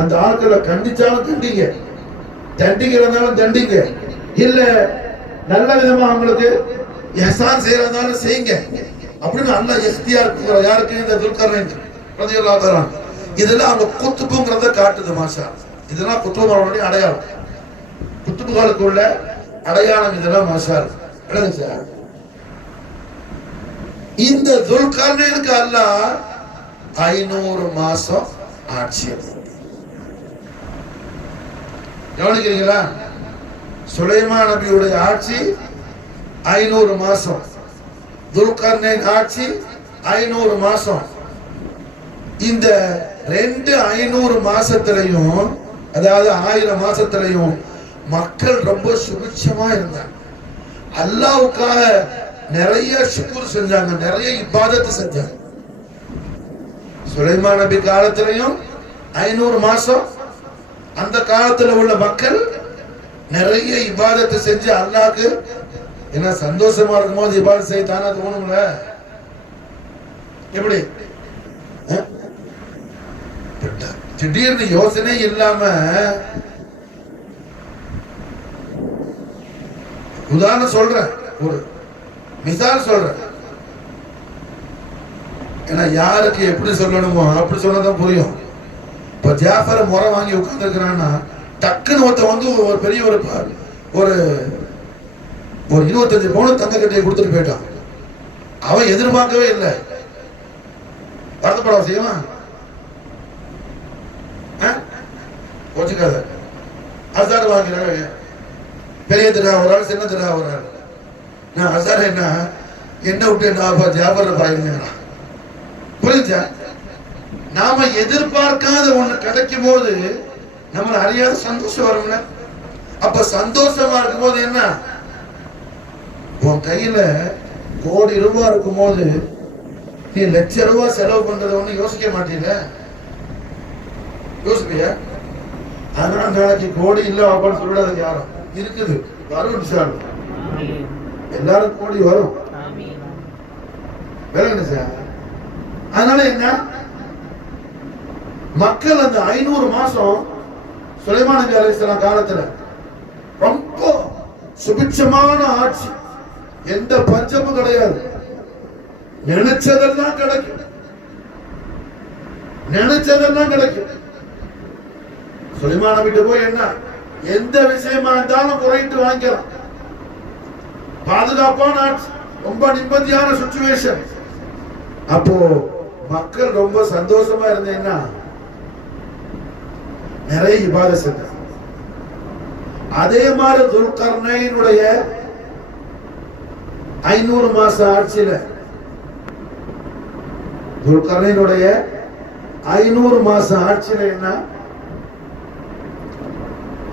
அந்த ஆட்களை கண்டிச்சாலும் கண்டிங்க, தண்டிக்கிறதாலும் தண்டிங்க, இல்ல நல்ல விதமா அவங்களுக்கு எஹ்சான் செய்யறதாலும் செய்யுங்க அப்படின்னு அல்லாஹ் இஃப்தியார் கொடுக்குறார். யாருக்கு? இந்த துல்கர்னைன் ரலியல்லாஹு தஆலா. இதெல்லாம் அவங்க குத்துபுங்கிறத காட்டுது. மாஷா, இதெல்லாம் குத்துபுகளுடைய அடையாளம், குத்துபுகளுக்கு உள்ள அடையாளம் இதெல்லாம். மாஷா சார், இந்த துல்கர்னைனுக்கு அல்லாஹ் 500 மாசம் ஆட்சி. கவனிக்கிறீங்களா? சுலைமான் நபியுடைய ஆட்சி 500 மாசம், துல்கர்னைன் ஆட்சி 500 மாசம். இந்த 500 மாசத்திலையும், அதாவது 1000 மாசத்திலையும் மக்கள் ரொம்ப சுபிட்சமா இருந்தாங்க. அல்லாஹ்வுக்காக நிறைய ஷுக்ர் செஞ்சாங்க, நிறைய இபாதத் செஞ்சாங்க. சுலைமான் நபி காலத்திலையும் 500 மாசம் அந்த காலத்துல உள்ள மக்கள் நிறைய இபாதத்தை செஞ்சு அல்லாஹ்க்கு என்ன சந்தோஷமா இருக்கும் போது இபாதத் செய்ய தானா தோணும்ல? எப்படி? திடீர்னு யோசனை இல்லாம, உதாரணம் சொல்றேன், ஒரு மிசால் சொல்றேன், ஏன்னா யாருக்கு எப்படி சொல்லணுமோ அப்படி சொன்னதான் புரியும். இப்ப ஜாஃபர் முறை வாங்கி உட்கார்ந்து இருக்கிறான்னா டக்குன்னு ஒருத்த ஒரு பெரிய ஒரு 25 பவுன் தங்க கட்டையை கொடுத்துட்டு போயிட்டான். அவன் எதிர்பார்க்கவே இல்லை. வருத்தப்பட செய்வான்? வச்சுக்காத. அசார் வாங்கிறாங்க, பெரிய திரா ஒரு ஆள், சின்ன திரா ஒரு ஆள். நான் அசார் என்ன விட்டு நான் ஜாபர் பாயிருங்க. புரிஞ்சா? நாம எதிர்பார்க்காத ஒண்ணு கிடைக்கும் போது நம்மள அறியாத சந்தோஷம் வரும்ல. அப்ப சந்தோஷமா இருக்கும் போது என்ன, உன் கையில கோடி ரூபாய் இருக்கும் போது நீ லட்ச ரூபாய் செலவு பண்றத ஒண்ணு யோசிக்க மாட்டீங்க, யோசிப்பியா? அதனால நாளைக்கு கோடி இல்ல அப்படின்னு சொல்லிடாது யாரும். இருக்குது, வரும் சார், எல்லாரும் கோடி வரும். விளங்குது சார்? அதனால என்ன, மக்கள் அந்த 500 மாசம் சுலைமான் நபி அலைஹிஸ்ஸலாம் காலத்துல ரொம்ப சுபிட்சமான ஆட்சி, எந்த பஞ்சமும் கிடையாது, நினைச்சதெல்லாம் கிடைக்கும், நினைச்சதெல்லாம் கிடைக்கும். சுலைமான் நபிட்ட போய் என்ன எந்த விஷயமா இருந்தாலும் குறைட்டு வாங்கிக்கலாம். பாதுகாப்பான ஆட்சி, ரொம்ப நிம்மதியான சிச்சுவேஷன். அப்போ மக்கள் ரொம்ப சந்தோஷமா இருந்தீங்கன்னா நிறைய இபாதத் செஞ்சாங்க. அதே மாதிரி துல்கர்னைனுடைய 500 மாச ஆட்சியில, துல்கர்னைனுடைய 500 மாச ஆட்சியில என்ன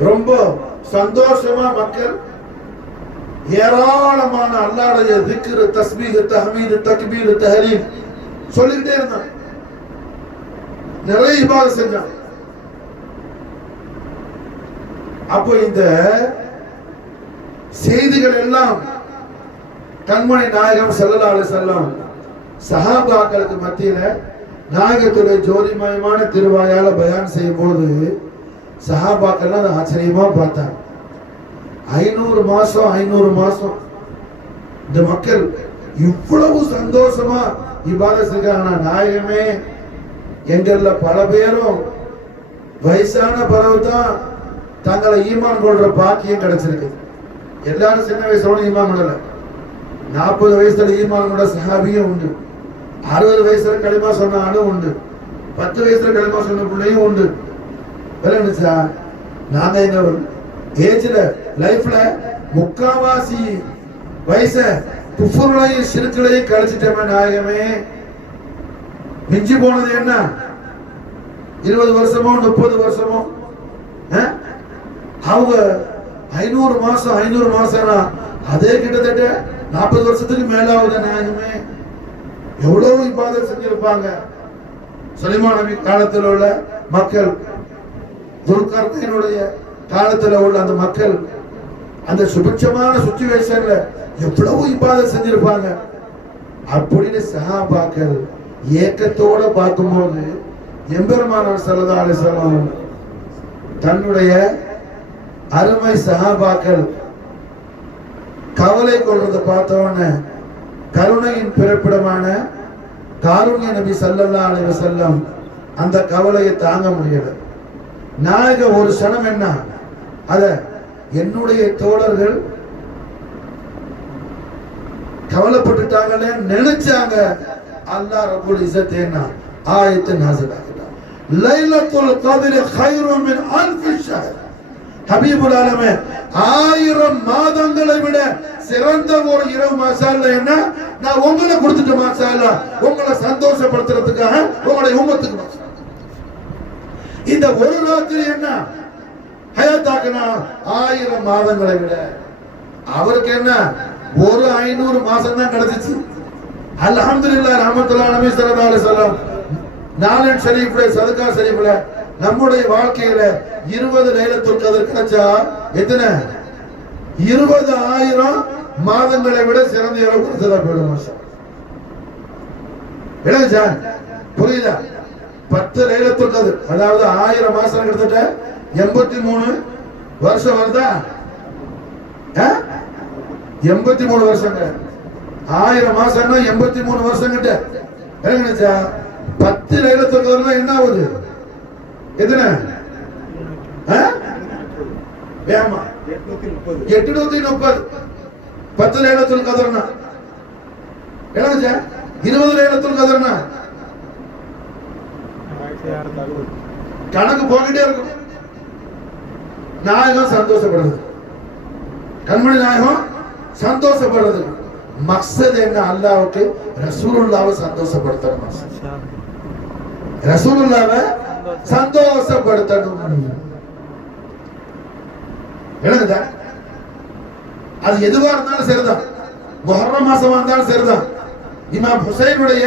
ரொம்ப சந்தோஷமா மக்கள் ஏராளமான அல்லாஹ்வுடைய திக்ர், தஸ்பீஹ், தஹ்மீத், தக்பீர், தஹ்லீல் சொல்லிட்டே இருந்தாங்க. நிறைய இபாதத் செஞ்சாங்க. அப்போ இந்த செய்திகள் எல்லாம் கண்மணி நாயகம் ஸல்லல்லாஹு அலைஹி வஸல்லம் சஹாபாக்களுக்கு மத்தியில நாயகத்துடைய ஜோதிமயமான திருவாயால பயான் செய்யும் போது சஹாபாக்கள் அதை ஆச்சரியமா பார்த்தாங்க. 500 மாசம் 500 மாசம் இந்த மக்கள் இவ்வளவு சந்தோஷமா இபாதத் செய்றாங்க. நாயகமே, எங்கள்ல பல பேரும் வயசான பிறகுதான் தங்களை ஈமான் கொள்ற பாக்கியம் கிடைச்சிருக்கு. எல்லாரும் சின்ன வயசோட ஈமான் கொள்ளல. 40 வயசுல ஈமான் கொண்ட சஹாபியும் உண்டு, 60 வயசுல களிமா சொன்ன ஆளும் உண்டு, 10 வயசுல களிமா சொன்ன பிள்ளையும் உண்டு. விளங்குச்சா? நாங்க எங்க ஏஜ்ல லைஃப்ல முக்காவாசி வயச குஃபுர்லையும் ஷிர்க்லையும் கழிச்சிட்டோமே. நாயகமே, மிஞ்சி போனது என்ன 20 வருஷமோ 30 வருஷமோ? அவங்க 500 மாசம் 500 மாசம் அதே கிட்டத்தட்ட 40 வருஷத்துக்கு மேலாவது. நாயகமே, எவ்வளவு இபாதத் செஞ்சிருப்பாங்க. சுலைமான் நபி காலத்தில் உள்ள மக்கள், துல்கர்னைனுடைய காலத்துல உள்ள அந்த மக்கள் அந்த சுபிட்சமான சிச்சுவேஷன்ல எவ்வளவு இபாதத் செஞ்சிருப்பாங்க. அப்படின்னு சஹாபாக்கள் ஏக்கத்தோட பார்க்கும்போது எம்பெருமானார் ஸல்லல்லாஹு அலைஹி வஸல்லம் தன்னுடைய அருமை சஹாபாக்கள் கவலை கொள்றதை பார்த்தவன கருணையின் பிறப்பிடமான காருண்ய நபி ஸல்லல்லாஹு அலைஹி வஸல்லம் அந்த கவலையை தாங்க முடியல. நாயக ஒரு சனம் என்ன அத என்னுடைய தோழர்கள் கவலைப்பட்டுட்டாங்களே நினைச்சாங்க. அல்லாஹ் ரப்பல் இஸ்ஸத் என்ன ஆயத்தை நாஸில் ஆக்கிட்டான். லைலத்துல் கத்ர் கைரும் மின் அல்ஃபி ஷஹர். ஹபீபுல் ஆலமே 1000 மாதங்களை விட சிறந்த ஒரு இரவு மாஷாஅல்லா. என்ன நான் உங்களை கொடுத்துட்டு மாஷாஅல்லா உங்களை சந்தோஷப்படுத்துறதுக்காக உங்களுடைய உம்மத்துக்கு மாஷாஅல்லா. இந்த ஒரு ராத்திரி என்ன ஹயாத்தாக்குனா 1000 மாதங்களை விட. அவருக்கு என்ன ஒரு 500 மாசம் தான் கிடைச்சிச்சு. அல்ஹம்துலில்லாஹ் ரஹ்மத்துல்லாஹி அலைஹி ஸல்லல்லாஹு அலைஹி வஸல்லம் நாலன் ஷரீஃப்ல சதகா ஷரீஃப்ல நம்முடைய வாழ்க்கையில 20 லைலத்துல் கத்ர் கிடைச்சா எத்தனை 20,000 மாதங்களை விட சிறந்த இரவு கிடைச்சதா போயிடும் மாஷா. விளங்குச்சா? புரியுதா? 10 லைலத்துல் கத்ர் அதாவது 1000 மாசம் கிட்டத்தட்ட 83 வருஷம் வருதா? 83 வருஷங்க. 1000 மாசம்னா 83 வருஷம் கிட்ட. விளங்குச்சா? 10 லைலத்துல் கத்ர்னா என்ன ஆகுது? எத்தனை? 830. 10 லைலத்துல் கத்ர்னா விளங்குச்சா? 20 லைலத்துல் கத்ர்னா கணக்கு போகிட்டே இருக்கும். நாயகம் சந்தோஷப்படுறது, கண்மணி நாயகம் சந்தோஷப்படுறது. மக்சத் என்ன? அல்லாஹ்வுக்கு ரசூலுல்லாஹ்வை சந்தோஷப்படுத்தணும். ரசூலுல்லாஹ்வை சந்தோஷப்படுத்தணும். விளங்குதா? அது எதுவா இருந்தாலும் சரிதான். முஹர்ரம் மாசமா இருந்தாலும் சரிதான். இமாம் ஹுசைனுடைய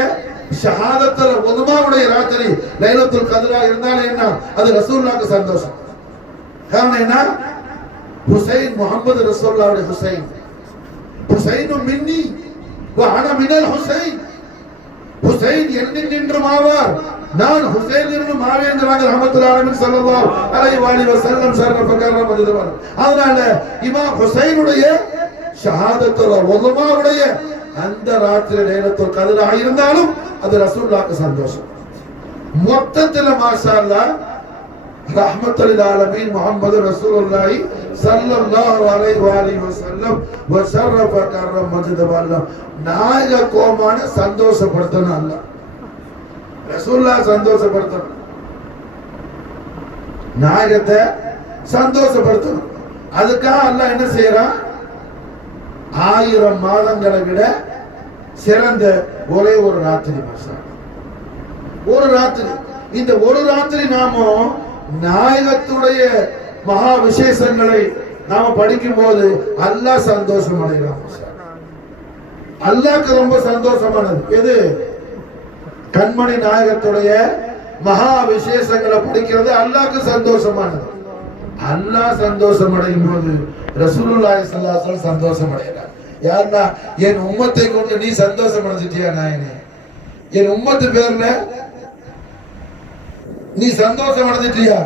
ஷஹாதத்துல உதுமாவுடைய ராத்திரி லைலத்துல் கத்ரா இருந்தாலும் என்ன அது ரசூலுல்லாஹ்க்கு சந்தோஷம். காரணம் என்ன? ஹுசைன் முஹம்மது ரசூலுல்லாஹ்வுடைய ஹுசைன். ஹுசைனும் மின்னி வ அன மினல் ஹுசைன். ஹுசைன் என்னில் நின்றும் ஆவார், நான் ஹுசைனிலிருந்து மாவேங்கிறாங்க ரஹ்மத்துல்லாஹி அலைஹி ஸல்லல்லாஹு அலைஹி வஸல்லம் ஷரஃப கர்ரம் மஜ்தவர். அதனால இமாம் ஹுசைனுடைய ஷஹாதத்துல உதுமாவுடைய அந்த ராத்திரி லைலத்துல் கத்ரா இருந்தாலும் அது ரசூலுல்லாஹ்க்கு சந்தோஷம். மொத்தத்துல மாஷா அல்லாஹ் ரஹ்மத்துல் ஆலமீன் முஹம்மது ரசூலுல்லாஹி ஸல்லல்லாஹு அலைஹி வஸல்லம் வ ஷரஃப கர்ரம் மஜ்தவர். நாயக கோமான சந்தோஷப்படுத்தணும். அல்லாஹ் ரசூலுல்லாஹ் சந்தோஷப்படுத்தணும், நாயகத்தை சந்தோஷப்படுத்தணும். அதுக்காக அல்லாஹ் என்ன செய்யறான்? 1000 மாதங்களை விட சிறந்த ஒரே ஒரு ராத்திரி மாஷா. ஒரு ராத்திரி. இந்த ஒரு ராத்திரி நாம நாயகத்துடைய மகா விசேஷங்களை நாம படிக்கும் போது அல்லாஹ் சந்தோஷம் அடைகிறான். அல்லாஹ்க்கு ரொம்ப சந்தோஷமானது எது? கண்மணி நாயகத்துடைய மகா விசேஷங்களை படிக்கிறது அல்லாஹ்க்கு சந்தோஷமானது. அல்லாஹ் சந்தோஷம் அடையும் போது ரசூலுல்லாஹி ஸல்லல்லாஹு அலைஹி வஸல்லம் சந்தோஷம் அடைகிறார். யாருன்னா என் உம்மத்தை கொண்டு நீ சந்தோஷம் அடைஞ்சிட்டியா நாயனே, என் உம்மத்து பேர்ல நீ சந்தோஷம் அடைஞ்சிட்டியா,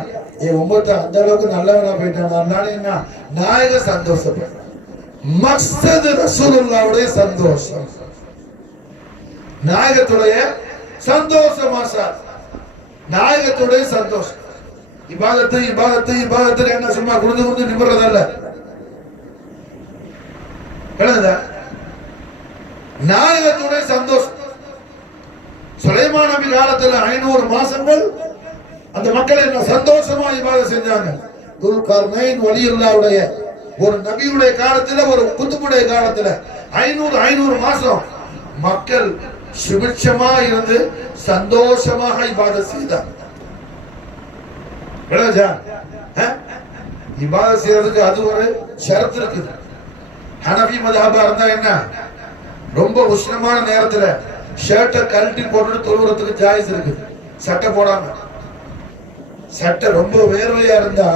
என் உம்மத்தை அந்த அளவுக்கு நல்லவனா போயிட்டான். அதனால என்ன நாயக சந்தோஷப்படுற மக்சது ரசூலுல்லாஹ்வுடைய சந்தோஷம், நாயகத்துடைய சந்தோஷம் மாஷா. நாயகத்துடைய சந்தோஷம். இபாதத்து இபாதத்து இபாதத்து என்ன சும்மா குடுந்து குடுந்து நிபுறதல்ல. நாயகத்துடைய சந்தோஷம். சுலைமான் நபி காலத்துல 500 மாசங்கள் அந்த மக்கள் என்ன சந்தோஷமா இபாதத் செஞ்சாங்க. துல்கர்னைன் வலியுல்லாஹ்வுடைய ஒரு நபியுடைய காலத்துல ஒரு குத்துபுடைய காலத்துல 500 மாசம் மக்கள் சுபிட்சமா இருந்து சந்தோஷமாக இபாதத் செய்தாங்க. இபாதத் செய்யறதுக்கு அது ஒரு ஷரத் இருக்குது. ஹனஃபி மذஹபா இருந்தா என்ன ரொம்ப உஷ்ணமான நேரத்துல ஷர்ட்டை கழட்டி போட்டுட்டு தொழுறதுக்கு ஜாயிஸ் இருக்கு. சட்டை போடாம, சட்டை ரொம்ப வேர்வையா இருந்தா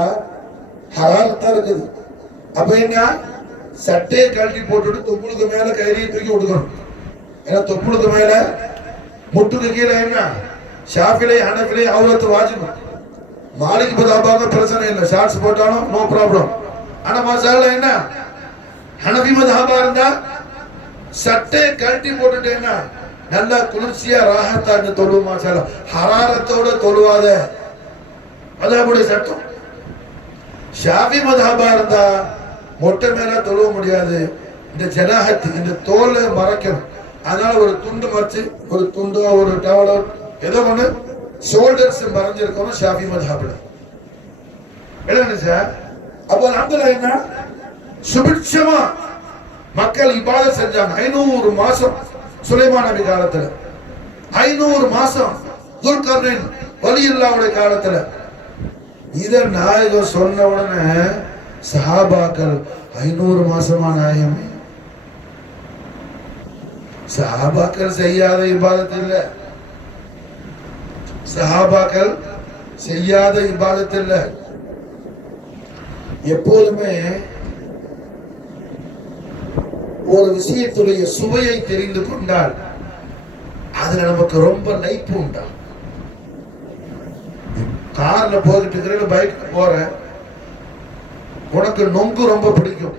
ஹராரத்தா இருக்குது. அப்ப என்ன சட்டையை கழட்டி போட்டுட்டு தொப்புளுக்கு மேல கையிலேயே தூக்கி விடுக்கணும். ஏன்னா தொப்புளுக்கு மேல முட்டுக்கு கீழே என்ன ஷாஃபிலை ஹனஃபிலை அவுரத்து வாஜிபு, மாலிக் மதஹபாக பிரச்சனை இல்லை, ஷார்ட்ஸ் போட்டாலும் நோ ப்ராப்ளம். ஆனா மாஷாஅல்லா என்ன ஹனஃபி மதஹபா இருந்தா சட்டை கழட்டி போட்டுட்டேன்னா நல்லா குளிர்ச்சியா ராஹத்தா தொழுவு. மாஷாஅல்லா ஹராரத்தோட தொழுவாத மதஹபுடைய சட்டம். ஷாஃபி மதஹபா இருந்தா மொட்டை மேல தொழுவ முடியாது, இந்த ஜனாஹத் இந்த தோலை மறைக்கணும். அதனால ஒரு துண்டு மறைச்சு, ஒரு துண்டோ ஒரு டவலோ ஏதோ ஒண்ணு ஷோல்டர்ஸ் மறைஞ்சிருக்கணும் ஷாஃபி மதஹப்ல. என்ன சார்? அப்போ அல்ஹம்துலில்லாஹ் என்ன சுபிட்சமா மக்கள் இபாதத் செஞ்சாங்க. 500 மாசம் சுலைமான் நபி காலத்துல, 500 மாசம் துல்கர்னைன் வலியுல்லாஹ்வுடைய காலத்துல. இத நாயகம் சொன்ன உடனே சஹாபாக்கள் 500 மாசமா நாயகமே, சஹாபாக்கள் செய்யாத இபாதத் இல்ல, சஹாபாக்கள் செய்யாத இபாதத் இல்ல. எப்போதுமே ஒரு விஷயத்துடைய சுவையை தெரிந்து கொண்டால் அதுல நமக்கு ரொம்ப லைஃப் உண்டா. கார்ல போயிட்டு இருக்கிற, பைக்ல போற, உனக்கு நொங்கு ரொம்ப பிடிக்கும்,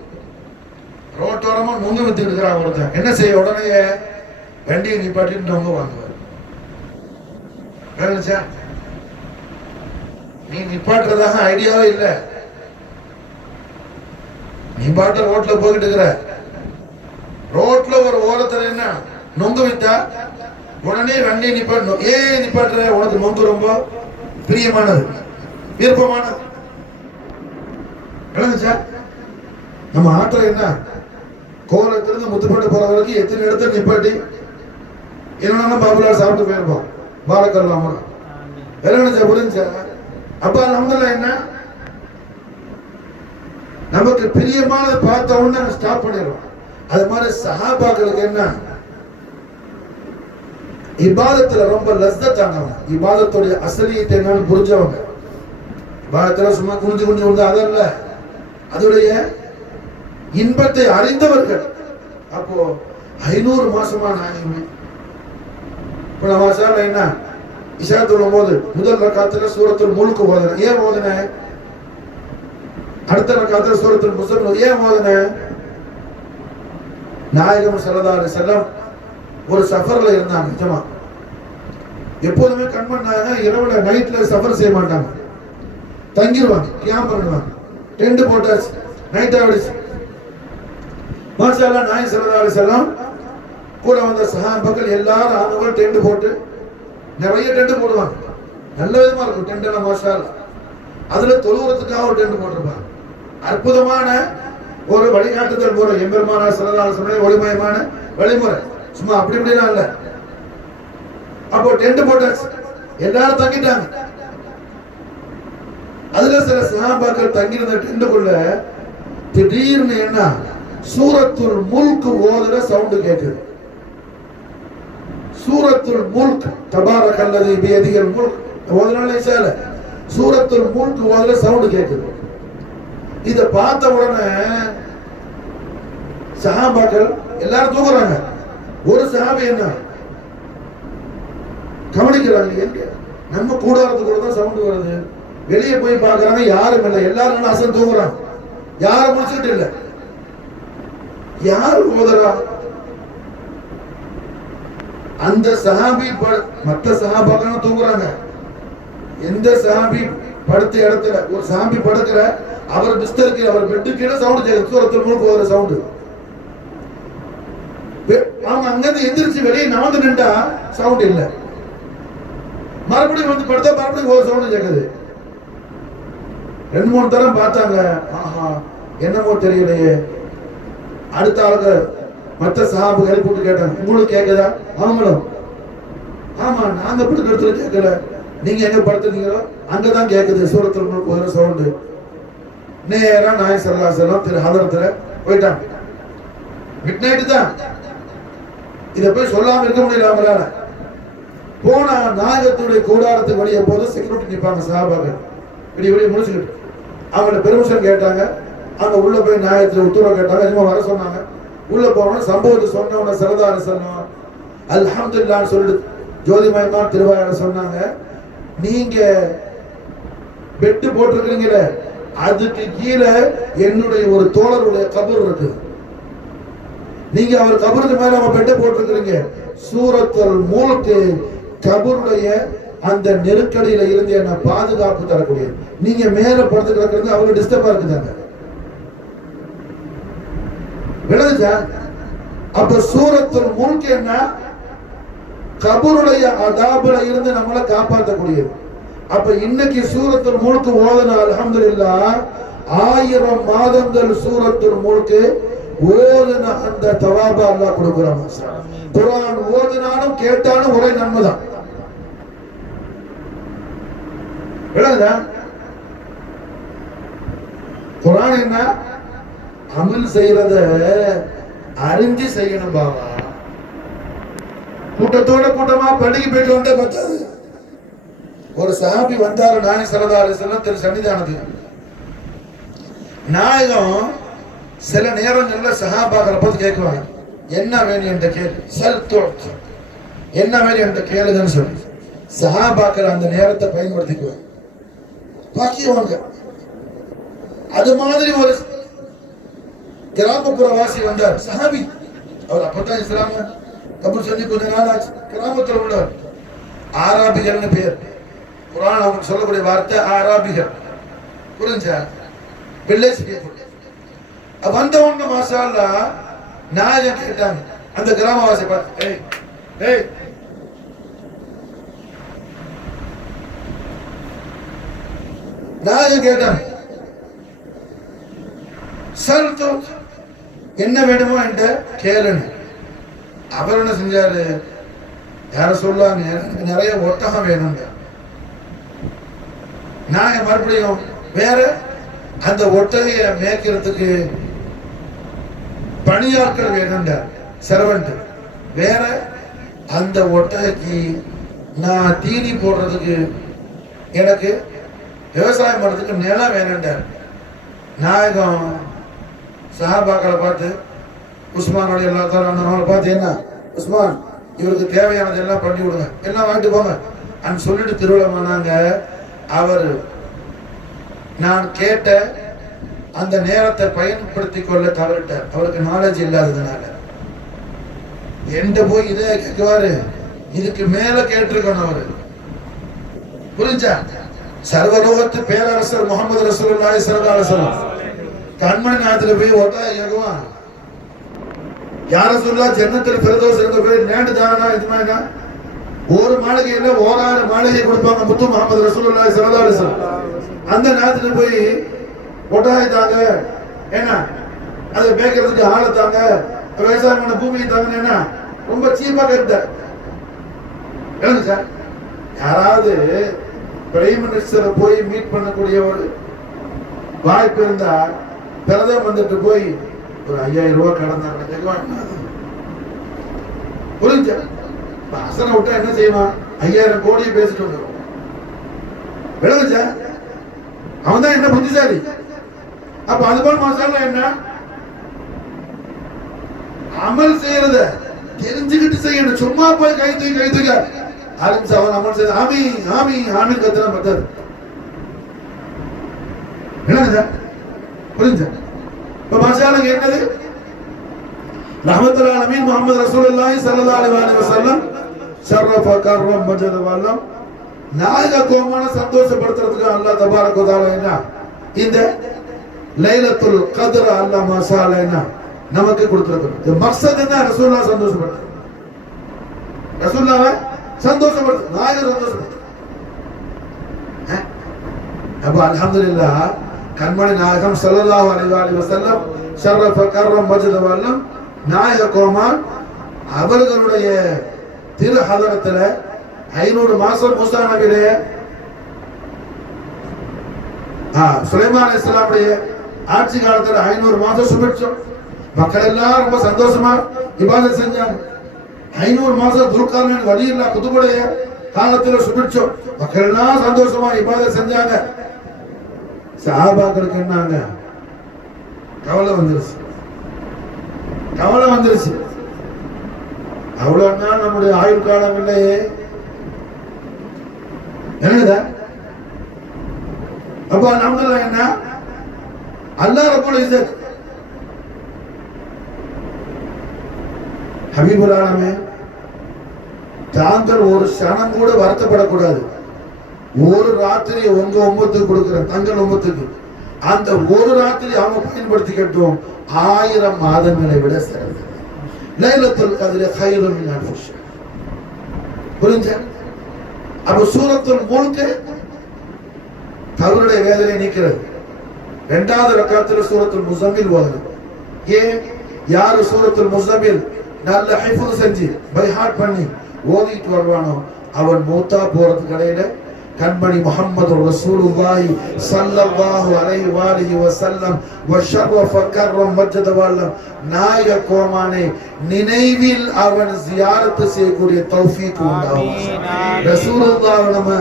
ரோட்டோரமா நொங்கு வித்துட்டு இருக்கிறான் ஒருத்தன், என்ன செய்ய? உடனே வண்டியை நிப்பாட்டிட்டு நொங்கு வாங்குவார். நீ நிப்பாட்டுறதாக ஐடியாவே இல்லை, நீ பாட்டு ரோட்ல போயிட்டு இருக்கிற, ரோட்ல ஒரு ஓரத்துல என்ன நொங்கு வித்தா உடனே வண்டியை நிப்பாட்டணும். ஏன் நிப்பாட்டுற? உனக்கு நொங்கு ரொம்ப பிரியமானது, விருப்பமானது. நம்ம ஆட்டில் என்ன கோலத்திலிருந்து முத்துப்பட்டு போற வரைக்கும் எத்தனை இடத்துல நிப்பாட்டி என்னன்னா பாபுலார் சாப்பிட்டு போயிருப்போம். பாரக்கல்லாம எல்லாம் புரிஞ்சா? அப்ப அல்ஹம்துலில்லாஹ் என்ன நமக்கு பிரியமானதை பார்த்த உடனே ஸ்டாப் பண்ணிடுறோம். அது மாதிரி சஹாபாக்களுக்கு என்ன இபாதத்துல ரொம்ப லஸ்ஸத்தானவங்க, இபாதத்துடைய அசலியத்தை என்னன்னு புரிஞ்சவங்க. இபாதத்துல சும்மா குனிஞ்சு குனிஞ்சு வந்து அதல்ல, அதோடைய இன்பத்தை அறிந்தவர்கள். அப்போ 500 மாசமா நாயகமே. இப்ப நம்ம மாசால என்ன இஷா தொழும் போது முதல் ரக்காத்துல சூரத்துல் முல்க் ஓதுன. ஏன் ஓதுன? அடுத்த ரக்காத்துல சூரத்துல் முஸம்மல் ஏன் ஓதுன? நாயகம் ஸல்லல்லாஹு அலைஹி வஸல்லம் ஒரு சஃபர்ல இருந்தாங்க. நிஜமா எப்போதுமே கண்மண்ணாங்க, இரவுல நைட்ல சஃபர் செய்ய மாட்டாங்க, தங்கிடுவாங்க, கியாம் பண்ணுவாங்க. டென்ட் போட்டாச்சு, நைட் ஆயிடுச்சு. மாஷாஅல்லாஹ் நாயகம் ஸல்லல்லாஹு அலைஹி வஸல்லம் கூட வந்த சஹாபாக்கள் எல்லாரும் ஆனவங்க டென்ட் போட்டு நிறைய டென்ட் போடுவாங்க. நல்ல விதமா இருக்கும் டென்ட் எல்லாம் மாஷாஅல்லாஹ். அதுல தொழுவுறதுக்காக ஒரு டென்ட் போட்டிருப்பாங்க. அற்புதமான ஒரு வழிகாட்டுதல் முறை, எம்பெருமானார் ஸல்லல்லாஹு அலைஹி வஸல்லம் ஒளிமயமான வழிமுறை, சும்மா அப்படி இப்படிலாம் இல்ல. அப்போ டென்ட் போட்டாச்சு, எல்லாரும் தங்கிட்டாங்க. அதுல சில சஹாபாக்கள் தங்கியிருந்த டென்ட்டுக்குள்ள திடீர்னு என்ன சூரத்துல் முல்க் ஓதுற சவுண்ட் கேக்குது. சூரத்துல் முல்க் தபாரக்கல்லதி பியதில் முல்க் ஓதுனால இசால சூரத்துல் முல்க் ஓதுற சவுண்ட் கேக்குது. இத பார்த்த உடனே சஹாபாக்கள் எல்லாரும் தூங்குறாங்க. ஒரு சஹாபி என்ன கவனிக்கிறாங்க, எங்க நம்ம கூடாரத்துக்குள்ள தான் சவுண்ட் வருது, வெளியே போய் பார்க்கறாங்க, யாரும் இல்லை, எல்லாரும் அசல் தூங்குறாங்க, யாரும் முடிச்சுட்டு இல்லை. யாரு ஓதுறா? அந்த சஹாபி மற்ற சஹாபாக்கள் தூங்குறாங்க. எந்த சஹாபி படுத்த இடத்துல ஒரு சஹாபி படுக்கிற, அவர் பிஸ்தருக்கு அவர் பெட்டு கீழே சவுண்ட் கேட்குது, சூரத்துல் முல்க் ஓதுற சவுண்ட். அவங்க அங்கிருந்து எந்திரிச்சு வெளியே நடந்து நின்றா சவுண்ட் இல்லை, மறுபடியும் வந்து படுத்தா மறுபடியும் ஒரு சவுண்ட் கேட்குது. 2-3 தரம் பார்த்தாங்க, ஆஹா என்னமோ தெரியலையே. அடுத்த ஆளுக்கு மற்ற சஹாபு எழுப்பி போட்டு கேட்டாங்க, உங்களுக்கு கேட்குதா? அவங்களும் ஆமா, நாங்க படுத்த இடத்துல கேட்கல, நீங்க எங்க படுத்துறீங்களோ அங்கதான் கேட்குது சூரத்துல் முல்க் ஓதுற சவுண்ட். நேரா நாயகம் ஸல்லல்லாஹு அலைஹி வஸல்லம் திரு ஹதரத்துல போயிட்டாங்க. மிட் நைட் தான், இதை போய் சொல்லாம இருக்க முடியல அவங்களால. போனா நாயகத்துடைய கூடாரத்துக்கு வெளியே போது செக்யூரிட்டி நிற்பாங்க சஹாபாக்கள், விடிய முடிச்சுக்கிட்டு. அவங்கள்ட்ட பெர்மிஷன் கேட்டாங்க, அவங்க உள்ள போய் நாயகத்துல உத்தரவு கேட்டாங்க, இனிமே வர சொன்னாங்க. உள்ள போனோம், சம்பவத்தை சொன்னவன ஸல்லல்லாஹு அலைஹி வஸல்லம் அல்ஹம்துலில்லாஹ் சொல்லிட்டு ஜோதிமயமா திருவாயால சொன்னாங்க, நீங்க பெட்டு போட்டிருக்கீங்கள, அதுக்கு கீழே என்னுடைய ஒரு தோழருடைய கபர் இருக்கு. நீங்க அவர் கபருக்கு மேல அவன் பெட்டை போட்டிருக்கிறீங்க. சூரத்துல் முல்க் கபருடைய அந்த நெருக்கடியில இருந்து என்ன பாதுகாப்பு தரக்கூடியது. நீங்க மேல படுத்து கிடக்கிறது அவங்க டிஸ்டர்பா இருக்குதாங்க. விளங்குச்சா? அப்ப சூரத்துல் முல்க் என்ன? கபருடைய அதாபுல இருந்து நம்மளை காப்பாற்றக்கூடியது. அப்ப இன்னைக்கு சூரத்துல் முல்க் ஓதுனா அல்ஹம்துலில்லாஹ் 1000 மாதங்கள் சூரத்துல் முல்க் ஓதுன அந்த தவாப அல்லாஹ் கொடுக்கிறான். குர்ஆன் ஓதுனாலும் கேட்டாலும் ஒரே நன்மைதான். விளங்குதா? குர்ஆன் என்ன? அமல் செய்யறத அறிஞ்சு செய்யணும் பாவா. கூட்டத்தோட கூட்டமா பள்ளிக்கு போயிட்டு வந்தா பத்தாது. ஒரு சஹாபி வந்தாரு நாயகம் ஸல்லல்லாஹு அலைஹி வஸல்லம் திரு சன்னிதானத்துக்கு. நாயகம் சில நேரங்கள்ல சஹாபாக்களை பார்த்து கேட்குவாங்க, என்ன வேணும் என்ற கேள்வி, என்ன வேணும் என்ற கேளுங்கன்னு சொல்லி சஹாபாக்கள் அந்த நேரத்தை பயன்படுத்திக்குவாங்க. பாக்கியவாங்க. அது மாதிரி ஒரு கிராமப்புற வாசி வந்தார், சஹாபி. அவர் அப்பதான் இஸ்லாம கபூல் செஞ்சு கொஞ்ச நாள் ஆச்சு. கிராமத்தில் உள்ளவர், ஆராபிகள்னு பேர். குர்ஆன் அவங்க சொல்லக்கூடிய வார்த்தை ஆராபிகள். புரிஞ்சா? Village people. வந்த உடனே மாஷா அல்லாஹ் நாயகம் கேட்டாங்க அந்த கிராமவாசி பார்த்து, ஏய் ஏய் நாயகம் கேட்டாங்க, சல்து என்ன வேணுமோ என்ற கேளுன்னு. அவர் என்ன செஞ்சாரு, யார சொல்லாங்க, எனக்கு நிறைய ஒட்டகம் வேணுங்க. நாயகம் மறுபடியும் வேற அந்த ஒட்டகையை மேய்க்கிறதுக்கு பணியாட்கள் வேணும்ட, சர்வெண்ட். வேற அந்த ஒட்டகைக்கு நான் தீனி போடுறதுக்கு எனக்கு விவசாயம் பண்றதுக்கு நிலம் வேணும்ட. நாயகம் சஹாபாக்களை பார்த்து, உஸ்மான் அலி அல்லாஹ் தஆலா அன்ஹு பார்த்து, என்ன உஸ்மான், இவருக்கு தேவையானது எல்லாம் பண்ணி விடுங்க, எல்லாம் வாங்கிட்டு போங்க அன்னு சொல்லிட்டு திருவிழாங்க. அவர் நான் கேட்ட அந்த நேரத்தை பயன்படுத்தி கொள்ள தவறிட்டார். அவருக்கு நாலேஜ் இல்லாததுனால எந்த போய் இதை கேட்குவாரு, இதுக்கு மேல கேட்டிருக்கணும் அவரு. புரிஞ்சா? சர்வலோகத்து பேரரசர் முகமது ரசூலுல்லாஹி ஸல்லல்லாஹு அலைஹி வஸல்லம் கண்மணி நாயகத்துல போய் ஒட்டா கேட்குவான், யார சொல்லா ஜன்னத்தில் ஃபிர்தௌஸ் இருக்க போய் நேண்டு தானா இதுமானா ஒரு மாளிகையில 1000 மாளிகை கொடுப்பாங்க முத்து முகமது ரசூலுல்லாஹி ஸல்லல்லாஹு அலைஹி வஸல்லம். அந்த நேரத்துல போய் ஒட்டாய் தாங்க, என்ன அது பேக்கிறதுக்கு ஆளை தாங்க, விவசாயம் பண்ண பூமியை தாங்க, என்ன ரொம்ப சீப்பா கேட்ட. சார், யாராவது பிரைம் மினிஸ்டரை போய் மீட் பண்ணக்கூடிய ஒரு வாய்ப்பு இருந்தா பிரதமர் வந்துட்டு போய் ஒரு 5000 ரூபாய் கடந்தாங்க புரிஞ்ச அசனை விட்டா என்ன செய்வான், 5000 கோடியை பேசிட்டு வந்துடும். விளங்குச்சா? அவன் தான் என்ன புத்திசாலி. அப்ப அதுபோல் மசாலா என்ன, அமல் செய்யறத தெரிஞ்சுக்கிட்டு செய்யணும். சும்மா போய் கை தூக்க ஆரம்பிச்சு அவன் அமல் செய்ய ஆமி ஆமி ஆமி கத்துனா பத்தாது. விளங்குச்சா? புரிஞ்ச? இப்ப மசாலா என்னது, ரஹ்மத்துல் ஆலமீன் முஹம்மது ரசூலுல்லாஹி ஸல்லல்லாஹு அலைஹி வஸல்லம் ஷரஃப கர்ரம் மஜத வல்லம் நாயக கோமான சந்தோஷப்படுத்துறதுக்கு அல்லாஹ் தபாரக வ தஆலா என்ன இந்த லைலத்துல் கத்ர் அல்லாஹ் மசாலா என்ன நமக்கு கொடுத்திருக்கார். இந்த மக்சத் என்ன, ரசூலுல்லாஹ் சந்தோஷப்படுத்து, ரசூலுல்லாஹ் சந்தோஷப்படுத்து, நாயக சந்தோஷப்படுத்து. அப்ப அல்ஹம்துலில்லாஹ் கண்மணி நாயகம் ஸல்லல்லாஹு அலைஹி வஸல்லம் ஷரஃப கர்ரம் மஜத வல்லம் நாயக கோமான் அவர்களுடைய திரு ஹதரத்துல 500 மாசம் மூசா நபியுடைய சுலைமான் அலைஹிஸ்ஸலாமுடைய ஆட்சி காலத்துல 500 மாசம் சுபிட்சம். மக்கள் எல்லாம் ரொம்ப சந்தோஷமா இபாதத் செஞ்சாங்க. 500 மாசம் துல்கார்னைன் வலியுல்லா குதுபுடைய காலத்துல சுபிட்சம். மக்கள் எல்லாம் சந்தோஷமா இபாதத் செஞ்சாங்க. சஹாபாக்களுக்கு என்னாங்க, கவலை வந்துருச்சு, கவலை வந்துருச்சு. அவ்வளவு நாள் நம்முடைய ஆயுள் காலம் இல்லையே, என்னதா அப்ப நம்ம என்ன அல்லாஹ் ரப்பல் இஸ்ஸத் ஹபீபுல் ஆலமீன் தாங்கள் ஒரு சனம் கூட வருத்தப்படக்கூடாது. ஒரு ராத்திரி உங்க உம்மத்துக்கு கொடுக்கிறேன், தங்கள் உம்மத்துக்கு. அந்த ஒரு ராத்திரி அவங்க பயன்படுத்திக்கட்டும் 1000 மாதங்களை விட சிறந்தது. லைலத்துல் கத்ர் கைருன் மின் அல்ஃபி ஷஹர். புரிஞ்சா? அப்ப சூரத்துல் முல்க் கபருடைய வேதனை நீக்கிறது. இரண்டாவது ரக்காத்துல சூரத்துல் முஸம்மில் ஓதணும். ஏன்? யாரு சூரத்துல் முஸம்மில் நல்ல ஹிஃப்ஸ் செஞ்சு பை ஹார்ட் பண்ணி ஓதிட்டு வருவானோ அவன் மூத்தா போறதுக்கு இடையில கண்மணி முஹம்மது ரசூலுல்லாஹி ஸல்லல்லாஹு அலைஹி வஆலிஹி வஸல்லம் வஷரஃப கர்ரம் மஜ்ஜத வல்லம் நாயக கோமானே நினைவில் அவன் ஜியாரத் செய்யக்கூடிய தௌஃபீக் உண்டாகும். ரசூலுல்லாஹ் நம்ம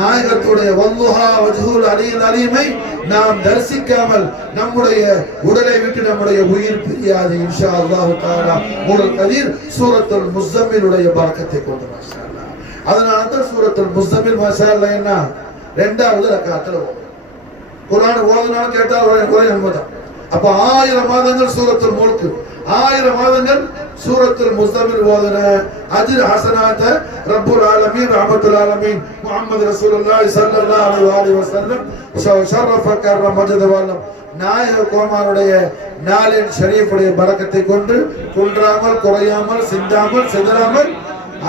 நாயகத்துடைய வல்லுஹா வஜ்ஹுல் அலில் அலீமை நாம் தரிசிக்காமல் நம்முடைய உடலை விட்டு நம்முடைய உயிர் பிரியாது இன்ஷா அல்லாஹ் தஆலா. சூரத்துல் கதீர் சூரத்துல் முஸம்மிலுடைய பரக்கத்தை கொண்டு மாஷா அல்லாஹ். அதனால தான் சூரத்துல் முஸம்மில் மாஷா அல்லாஹ் என்ன இரண்டாவது ரக்காத்துல குர்ஆன் ஓதுனாலும் கேட்டா ஒரே நம்பதான். அப்ப 1000 மாதங்கள் சூரத்துல் முல்க், 1000 மாதங்கள் சூரத்துல் முஸம்மில் ஓதுன அஜ்ர் ஹஸனாத ரப்புல் ஆலமீன் ரஹ்மத்துல் ஆலமீன் முஹம்மது ரசூலுல்லாஹி ஸல்லல்லாஹு அலைஹி வஸல்லம் ஷரஃப கர்ரம் மஜ்ஜத வல்லம் நாயக கோமானுடைய நாளின் ஷரீஃபுடைய பரக்கத்தை கொண்டு குன்றாமல் குறையாமல் சிந்தாமல் சிதறாமல்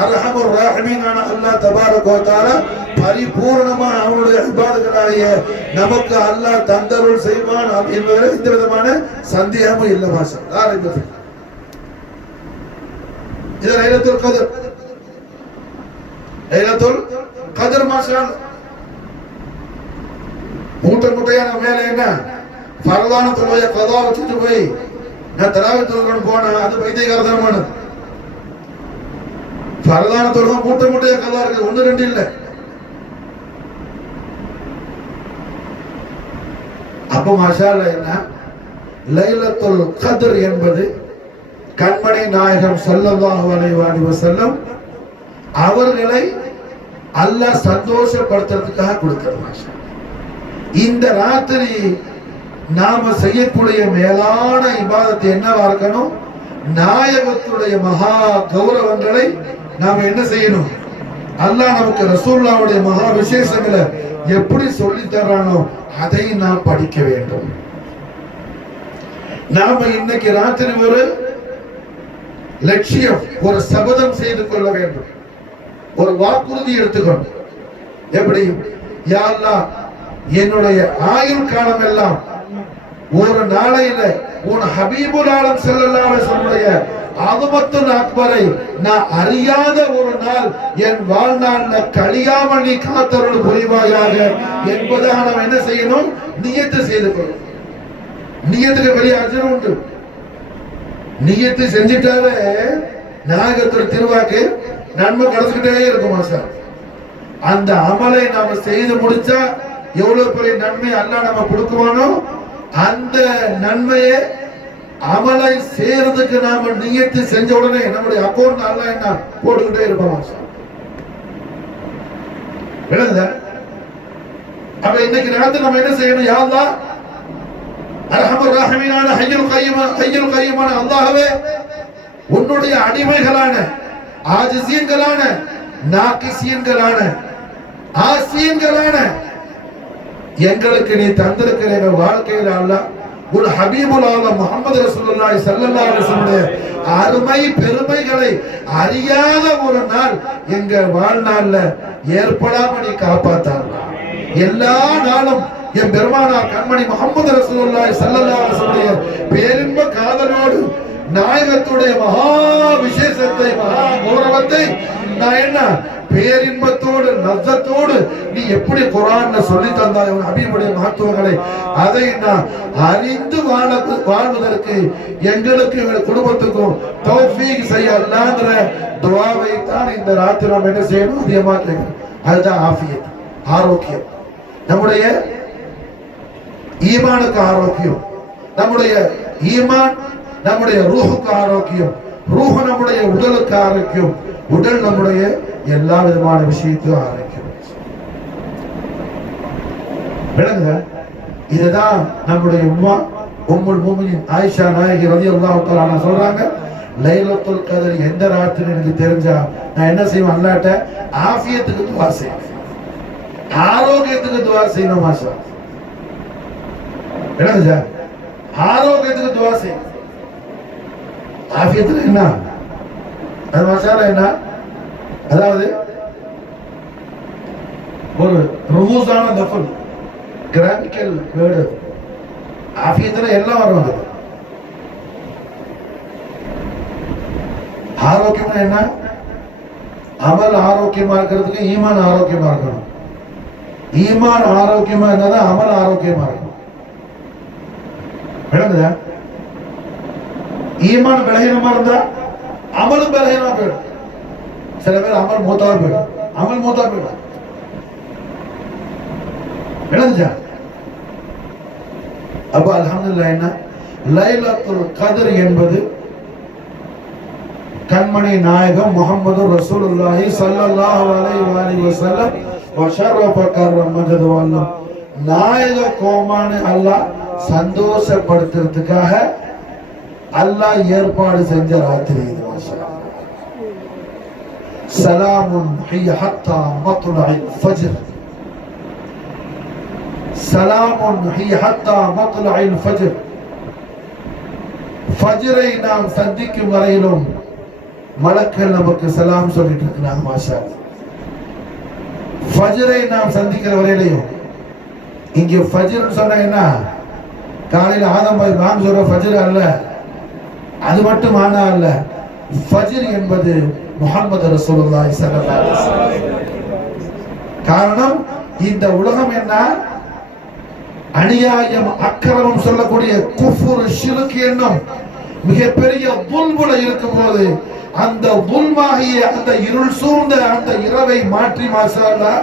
அர்ஹமுர் ராஹிமீனான அல்லாஹ் தபாரக வ தஆலா பரிபூர்ணமான அவனுடைய இபாதத்துகளாகிய நமக்கு அல்லாஹ் தந்தருள் செய்வான் என்பதில் எந்த விதமான சந்தேகமும் இல்லை மாஷா அல்லாஹ். இது லைலத்துல் கத்ர், லைலத்துல் கத்ர் மாஷா அல்லாஹ். மூட்டையான மேல என்ன ஃபர்தான தொழுகைய கதா வச்சுட்டு போய் நான் தராவீஹ் தொழுகணும் போனேன், அது பைத்தியக்காரத்தனமானது. ஃபர்தான தொழுகை மூட்டையா கதா இருக்கு, 1 2 இல்ல. அப்ப மாஷா அல்லாஹ் என்ன லைலத்துல் கத்ர் என்பது கண்மணி நாயகம் ஸல்லல்லாஹு அலைஹி வஸல்லம் அவர்களை அல்லாஹ் சந்தோஷப்படுத்துறதுக்காக கொடுக்கிறது மாஷா. இந்த ராத்திரி நாம செய்யக்கூடிய மேலான இபாதத் என்னவா இருக்கணும்? நாயகத்துடைய மகா கௌரவங்களை நாம என்ன செய்யணும்? அல்லாஹ் நமக்கு ரசூலுல்லாஹ்வுடைய மகா விசேஷங்களை எப்படி சொல்லி தர்றானோ அதை நாம் படிக்க வேண்டும். நாம இன்னைக்கு ராத்திரி ஒரு லட்சியம், ஒரு சபதம் செய்து கொள்ள வேண்டும், ஒரு வாக்குறுதி எடுத்துக்கணும். எப்படி? யா அல்லாஹ், என்னுடைய ஆயுள் காலம் எல்லாம் ஒரு நாளையில உன் ஹபீபுல் ஆலம் ஸல்லல்லாஹு அலைஹி வஸல்லம் அதுமத்துல் அக்பரை நான் அறியாத ஒரு நாள் என் வாழ்நாள்ல கழியாமல் நீ காத்தருள் புரிவாயாக என்பதாக நாம் என்ன செய்யணும்? நியத்து செய்து கொள்ளணும். நியத்துக்கு பெரிய அஜர் உண்டு. நியத்து செஞ்சிட்டாவே நாயகத்துடைய திருவாக்கு நன்மை கிடைச்சுக்கிட்டே இருக்குமா சார்? அந்த அமலை நாம செய்து முடிச்சா எவ்வளவு பெரிய நன்மை அல்லாஹ் நம்ம கொடுக்குவானோ அந்த நன்மையை அமலை செய்யறதுக்கு நாம நியத்து செஞ்ச உடனே நம்முடைய அக்கௌண்ட் அல்லாஹ் என்ன போட்டுக்கிட்டே இருப்போம். அப்ப இன்னைக்கு நேரத்தில் நம்ம என்ன செய்யணும்? யா அல்லாஹ், அர்ஹமர் ராஹிமீனான ஹய்யுல் கய்யூமான அல்லாஹ்வே, உன்னுடைய அடிமைகளான ஆஜிஸீன்களான நாகிஸீன்களான ஆசியன்களான எங்களுக்கு நீ தந்திருக்கிற வாழ்க்கையில அல்லாஹ் உன் ஹபீபுல் ஆலம் முஹம்மது ரசூலுல்லாஹி ஸல்லல்லாஹு அலைஹி வஸல்லம் அருமை பெருமைகளை அறியாத ஒரு நாள் எங்க வாழ்நாள்ல ஏற்படாம நீ காப்பாத்தாங்க. எல்லா நாளும் என் பெருமானார் கண்மணி முஹம்மது ரசூலுல்லாஹி ஸல்லல்லாஹு அலைஹி வஸல்லம் பேரின்ப காதலோடு நாயகத்துடைய மகா விசேஷத்தை மகா கௌரவத்தை நான் என்ன பேரின்பத்தோடு லzzத்தோடு நீ எப்படி குர்ஆன்ல சொல்லி தந்தாய் உன் ஹபீபுடைய மகத்துவங்களை அதை நான் அறிந்து வாழ்வதற்கு எங்களுக்கு எங்கள் குடும்பத்துக்கும் தௌஃபீக் செய்ய அல்லாஹ்ங்கற துஆவை தான் இந்த ராத்திரி நாம் என்ன செய்யணும்? அதிகமாக கேட்கணும். அதுதான் ஆஃபியத், ஆரோக்கியம். நம்முடைய ஈமானுக்கு ஆரோக்கியம், நம்முடைய ஈமான் நம்முடைய ரூஹுக்கு ஆரோக்கியம், ரூஹ் நம்முடைய உடலுக்கு ஆரோக்கியம், உடல் நம்முடைய எல்லா விதமான விஷயத்தையும் ஆரோக்கியம். விளங்குங்க. இதுதான் நம்முடைய உம்முல் மூமினின் ஆயிஷா நாயகி ரலியல்லாஹு தஆலா சொல்றாங்க, லைலத்துல் கத்ர் எந்த ராத்திரி எனக்கு தெரிஞ்சா நான் என்ன செய்வேன், அல்லாஹ்ட்ட ஆஃபியத்துக்கு துஆ செய்வேன், ஆரோக்கியத்துக்கு துஆ செய்யணும். மாஷா விளங்குங்க, ஆரோக்கியத்துக்கு துஆ செய்யணும். ஆஃபியத்துக்கு என்ன அது மாஷாஅல்லாஹ் என்ன, அதாவது ஒரு ரமூஸான தஃபல் கிராஃபிக்கல் வேர்டு. ஆஃபியத்துல எல்லாம் வரும். ஆரோக்கியம் என்ன, அமல் ஆரோக்கியமா இருக்கிறதுக்கு ஈமான் ஆரோக்கியமா இருக்கணும். ஈமான் ஆரோக்கியமா இருந்தா அமல் ஆரோக்கியமா இருக்கும். விளங்குதா? ஈமான் பலகீனமா இருந்தா அமலும் பலகீனமா போயிடும். சில பேர் அமல் மூத்தா போயிடும், அமல் மூத்தா போயிடும். விளங்குச்சா? அப்ப அல்ஹம்துலில்லாஹ் என்ன, லைலத்துல் கத்ர் என்பது கண்மணி நாயகம் முஹம்மது ரசூலுல்லாஹி ஸல்லல்லாஹு அலைஹி வஸல்லம் வஷரஃப கர்ரம் மஜது வல்லம் நாயக கோமான அல்லாஹ் சந்தோஷப்படுத்துறதுக்காக அல்லாஹ் ஏற்பாடு செஞ்ச ராத்திரி இது. மாஷாஅல்லாஹ். சலாமுன் ஹிய ஹத்தா மத்லஇல் ஃபஜ்ர், சலாமுன் ஹிய ஹத்தா மத்லஇல் ஃபஜ்ர். ஃபஜ்ரை நாம் சந்திக்கும் வரையிலும் மலக்கள் நமக்கு சலாம் சொல்லிட்டு இருக்கிறாங்க. மாஷாஅல்லாஹ். ஃபஜ்ரை நாம் சந்திக்கிற வரையிலையும், இங்க ஃபஜ்ர் சொன்னா என்ன, காலையில ஆதம் பாய் பாங் சொல்ற ஃபஜ்ர் அல்ல, அது மட்டும் ஆனா அல்ல. ஃபஜ்ர் என்பது முஹம்மது ரசூலுல்லாஹி ஸல்லல்லாஹு அலைஹி வஸல்லம். காரணம், இந்த உலகம் என்ன, அநியாயம் அக்கிரமம் சொல்லக்கூடிய குஃபுர் ஷிர்க் என்னும் மிகப்பெரிய துல்முல இருக்கும் போது அந்த துல்மாகிய அந்த இருள் சூழ்ந்த அந்த இரவை மாற்றி மாஷாஅல்லாஹ்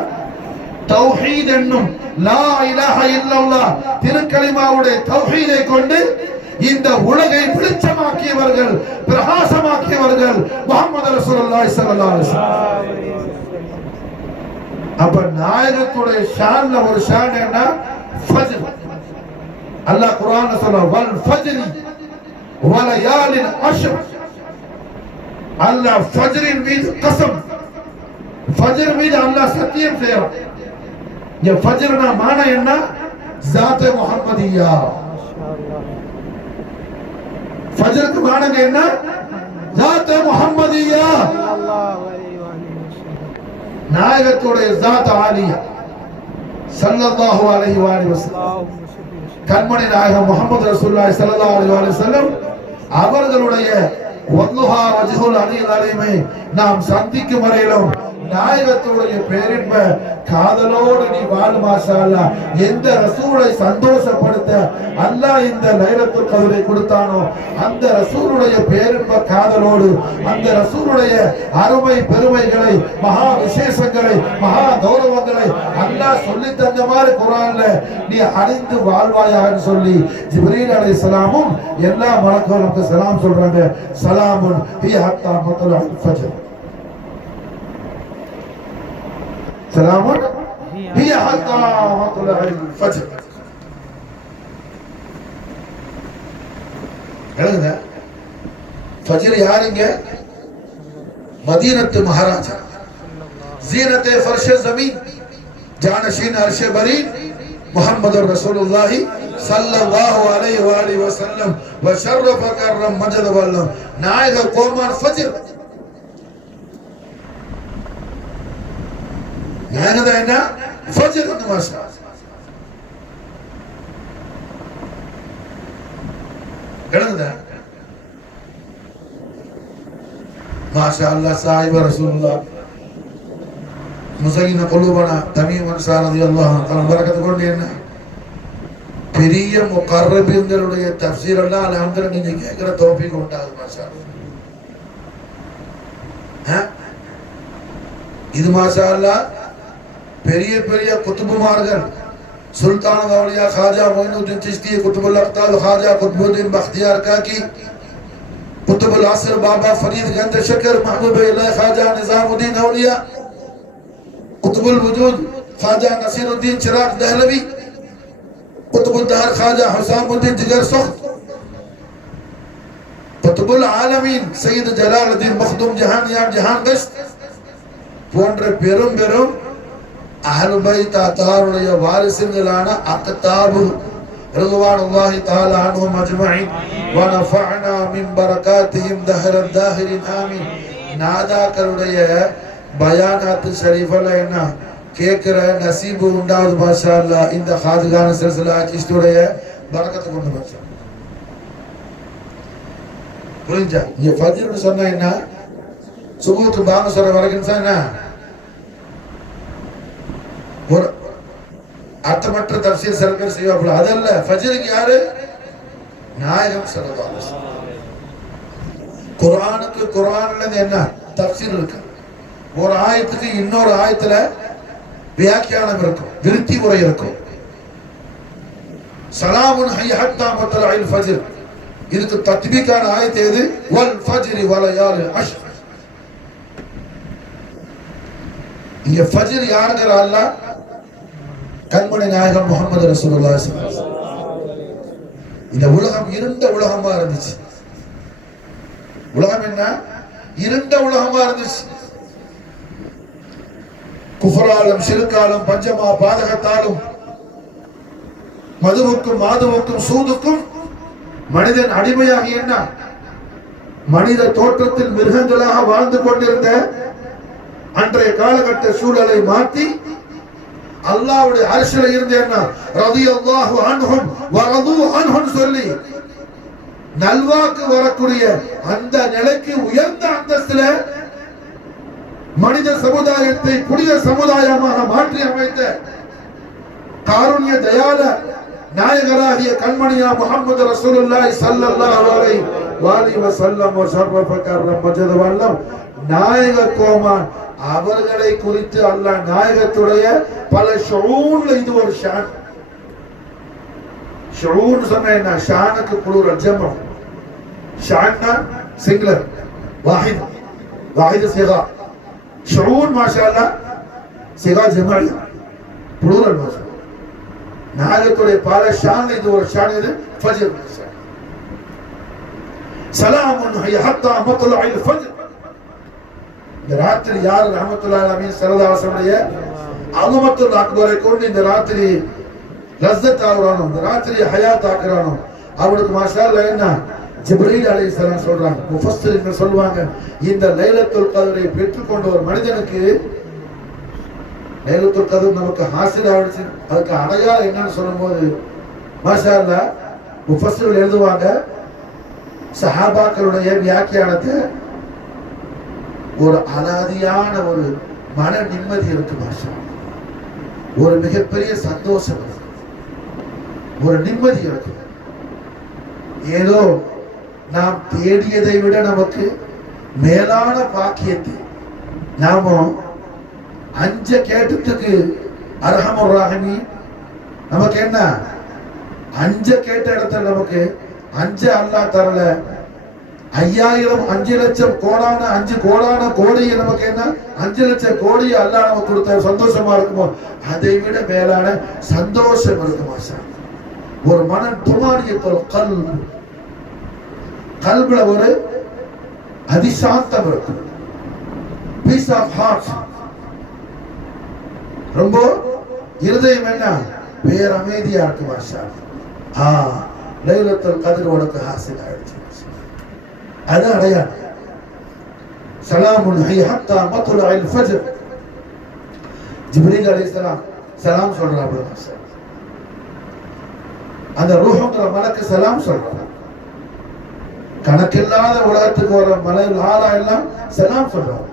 தௌஹீத் என்னும் லா இலாஹ இல்லல்லாஹ் திருக்கலிமாவுடைய தௌஹீதை கொண்டு இந்த உலகை வெளிச்சமாக்கியவர்கள், பிரகாசமாக்கியவர்கள் முஹம்மது ரசூலுல்லாஹி ஸல்லல்லாஹு அலைஹி வஸல்லம். அப்ப நாயகத்துடைய ஷான்ல ஒரு ஷான் என்ன, ஃபஜ்ர். அல்லாஹ் குர்ஆன்ல சொல்றான், வல் ஃபஜ்ரி வலயாலின் அஷ்ர். அல்லாஹ் ஃபஜ்ரின் மீது கஸம், ஃபஜ்ர் மீது அல்லாஹ் சத்தியம் செய்றான். இந்த ஃபஜ்ர்னா மானா என்ன, ஸாத் முஹம்மதியா. ஃபஜ்ருக்கு மானங்க என்ன, ஸாத் முஹம்மதியா. நாயகத்துடைய ஸாத் ஆலியா ஸல்லல்லாஹு அலைஹி வஸல்லம். கண்மணி நாயகம் முஹம்மது ரசூலுல்லாஹி ஸல்லல்லாஹு அலைஹி வஸல்லம் அவர்களுடைய வல்லுஹா வஜ்ஹுல் அலில் அலீமை நாம் சந்திக்கும் வரையிலும் நாயகத்துடைய பேரின்ப காதலோடு நீ வாழ். மாஷாஅல்லாஹ். எந்த ரசூலை சந்தோஷப்படுத்த அல்லாஹ் இந்த லைலத்துல் கத்ரை கொடுத்தானோ அந்த ரசூலுடைய பேரின்ப காதலோடு அந்த ரசூலுடைய அருமை பெருமைகளை, மகா விசேஷங்களை, மகா கௌரவங்களை அல்லாஹ் சொல்லி தந்த மாதிரி குர்ஆன்ல நீ அணிந்து வாழ்வாயாக சொல்லி ஜிப்ரீல் அலைஹிஸ்ஸலாமும் எல்லா மலக்குகளுக்கும் சலாம் சொல்றாங்க. சலாமுன் ஹிய ஹத்தா மத்லஇல் ஃபஜ்ர், சலாமுன் ஹிய ஹத்தா மத்லஇல் ஃபஜ்ர். எழுதுங்க. ஃபஜ்ர் யாருங்க, மதீனத்து மகாராஜா, ஜீனத்தே ஃபர்ஷ ஸமீன், ஜானஷீன் அர்ஷ பரீன், முஹம்மது ரசூலுல்லாஹி ஸல்லல்லாஹு அலைஹி வஸல்லம் வஷரஃப கர்ரம் மஜத வல்லம் நாயக கோமான் ஃபஜ்ர். நாயகத என்ன, ஃபஜ்ர் அந்த மாஷா. எழுதுங்க. மாஷாஅல்லாஹ் சாஹிப ரசூலுல்லாஹ் முஸகின குலூபனா தமீம் அன்சாரி ரலியல்லாஹு அன்ஹு பரக்கத்து கொண்டு என்ன பெரிய முகர்ரபீன்களுடைய தஃப்சீர் எல்லாம் அல்ஹம்துலில்லாஹ் நீங்க கேக்குற தௌஃபீக் உண்டாகுது. மாஷாஅல்லாஹ். இது மாஷாஅல்லாஹ் பெரிய பெரிய குத்துபுமார்கள், சுல்தான் அவுலியா खाजा मोइनुद्दीन चिश्ती, कुतुबुल अख्ताब खाजा कुतुबुद्दीन बख्तियार काकी, कुतुबुल असर बाबा फरीद गंज शकर महबूब इलाही खाजा निजामुद्दीन औलिया, कुतुबुल वजूद खाजा नसीरुद्दीन चिराग दहलवी, குத்புத்தார் காஜா ஹுசாமுத்தீன் ஜிகர் சக்த், குத்புல் ஆலமீன் சையத் ஜலாலுத்தீன் மக்தூம் ஜஹானியார் ஜஹான் கஸ்த் போன்ற பெரும் பெரும் அஹ்லுல் பைத் அத்தாருடைய வாரிசுகளான அக்தாபு ரضوانுல்லாஹி தஆலா அன்ஹும் அஜ்மஈன் வ நஃபஅனா மின் பரகாத்திஹிம் தஹரத் தாஹிரின் ஆமீன். நாதாக்களுடைய பயானாத் ஷரீஃபல என்ன கேட்கிற நசீபு உண்டாவது மாஷா அல்லாஹ். இந்த ஹாதிகான சில்சிலா சிஸ்துடைய பரக்கத்தை கொண்டு மாஷா புரிஞ்சா. இங்க ஃபஜ்ர்னு சொன்னா என்ன, சுபூக்கு பாங்க சொல்ற வரைக்கும் என்ன ஒரு அர்த்தமற்ற தஃசீர் சில பேர் செய்வார்கள். அதல்ல, ஃபஜ்ருக்கு யாரு? நாயகம் ஸல்லல்லாஹு அலைஹி வஸல்லம். குர்ஆனுக்கு குர்ஆன்ல என்ன தஃசீர் இருக்கு, ஒரு ஆயத்துக்கு இன்னொரு ஆயத்துல வியாக்கியானம் இருக்கும், விருத்தி உரை இருக்கும். சலாமுன் ஹைய ஹத்தா மத்லஇல் ஃபஜ்ர், இதுக்கு தத்பீகான ஆயத்து எது? வல் ஃபஜ்ரி வலயாலில் அஷ்ர். இங்க ஃபஜ்ர் யாருங்கிற அல்லாஹ் கண்மணி நாயகம் முஹம்மது ரசூலுல்லாஹி ஸல்லல்லாஹு அலைஹி வஸல்லம். இந்த உலகம் இருண்ட உலகமா இருந்துச்சு. உலகம் என்ன? இருண்ட உலகமா இருந்துச்சு. குஃபராலும் ஷிர்காலும் பஞ்சமா பாதகத்தாலும் மதுவுக்கும் மாதுவுக்கும் சூதுக்கும் மனிதன் அடிமையாகி என்ன மனித தோற்றத்தில் மிருகங்களாக வாழ்ந்து கொண்டிருந்த அன்றைய காலகட்ட சூழலை மாற்றி அல்லாஹ்வுடைய அர்ஷில இருந்து என்ன ரலியல்லாஹு அன்ஹும் வ ரது அன்ஹும் சொல்லி நல்வாக்கு வரக்கூடிய அந்த நிலைக்கு உயர்ந்த அந்தஸ்தில மனித சமுதாயத்தை புனித சமுதாயமாக மாற்றி அமைத்த காருண்ய தயால நாயகராகிய கண்மணியா முஹம்மது ரசூலுல்லாஹி ஸல்லல்லாஹு அலைஹி வஸல்லம் வஸர்ரஃப கர்ரம் மஜத வல்லம் நாயக கோமான் அவர்களை குறித்து அல்லாஹ் நாயகத்துடைய பல ஷூன்ல இது ஒரு ஷான். ஷூன் சொன்னா என்ன? ஷானுக்கு plural ஜம்உ, ஷான்னா singular, Wahid Wahid சிகா. Soon மாஷா அல்லாஹ் சிகா ஜம்உ புளூரல் மாஷா. நாயகத்துடைய பல ஷான்ல இது ஒரு ஷான். இது ஃபஜ்ர். சலாமுன் ஹிய ஹத்தா மத்லஇல் ஃபஜ்ர். இந்த ராத்திரி யார் ரஹ்மத்துல்லாஹி அலைஹி ஸல்லல்லாஹு அலைஹி வஸல்லம் அலமத்துல் அக்பரை கொண்டு இந்த ராத்திரி லஸ்ஸத் ஆகுறானோ, இந்த ராத்திரி ஹயாத் ஆக்குறானோ, அவனுக்கு மாஷா அல்லாஹ் என்ன ஜிப்ரீல் அலைஹிஸ்ஸலாம் சொல்றாங்க. முஃபஸ்ஸிரீன்கள் சொல்வாங்க, இந்த லைலத்துல் கத்ரை பெற்றுக்கொண்ட ஒரு மனிதனுக்கு லைலத்துல் கத்ர் நமக்கு ஹாசில் ஆயிடுச்சு, அதுக்கு அடையாளம் என்னன்னு சொல்லும்போது மாஷா அல்லாஹ் முஃபஸ்ஸிரீன்கள் எழுதுவாங்க, சஹாபாக்களுடைய வியாக்கியானத்தை ஒரு அலாதியான ஒரு மன நிம்மதி இருக்கு மாஷா, ஒரு மிகப்பெரிய சந்தோஷம் இருக்கு, ஒரு நிம்மதி இருக்கு. ஏதோ நாம் தேடியதை விட நமக்கு மேலான பாக்கியத்தை நாம அஞ்ச கேட்டதுக்கு அர்ஹமுர் ரஹீம். நமக்கு என்ன அஞ்ச கேட்ட இடத்துல நமக்கு அஞ்ச அல்லாஹ் தரல, 5000 5 லட்சம் கோடான 5 கோடான கோடியை நமக்கு என்ன 5 லட்சம் கோடியை அல்லாஹ் நமக்கு கொடுத்த சந்தோஷமா இருக்குமோ, அதை விட மேலான சந்தோஷம் இருக்குமா சார். ஒரு மனம் துமானியத்தோட கல்புல ஒரு அதிசாந்தம் இருக்கும், பீஸ் ஆஃப் ஹார்ட். ரொம்ப இருதயம் என்ன பேரமைதியா இருக்குமா சார். லைலத்துல் கத்ர் உனக்கு ஹாசில் ஆயிடுச்சு, அது அடையாளம். சலாமுன் ஹிய ஹத்தா மத்லஇல் ஃபஜ்ர். ஜிப்ரீல் அலைஹிஸ்ஸலாம் சலாம் சொல்றாங்க, அந்த ரூஹுங்கிற மலக்கு சலாம் சொல்றாங்க. கணக்கில்லாத உலகத்துக்கு வர மலையில் ஆளா எல்லாம் சலாம் சொல்றாங்க.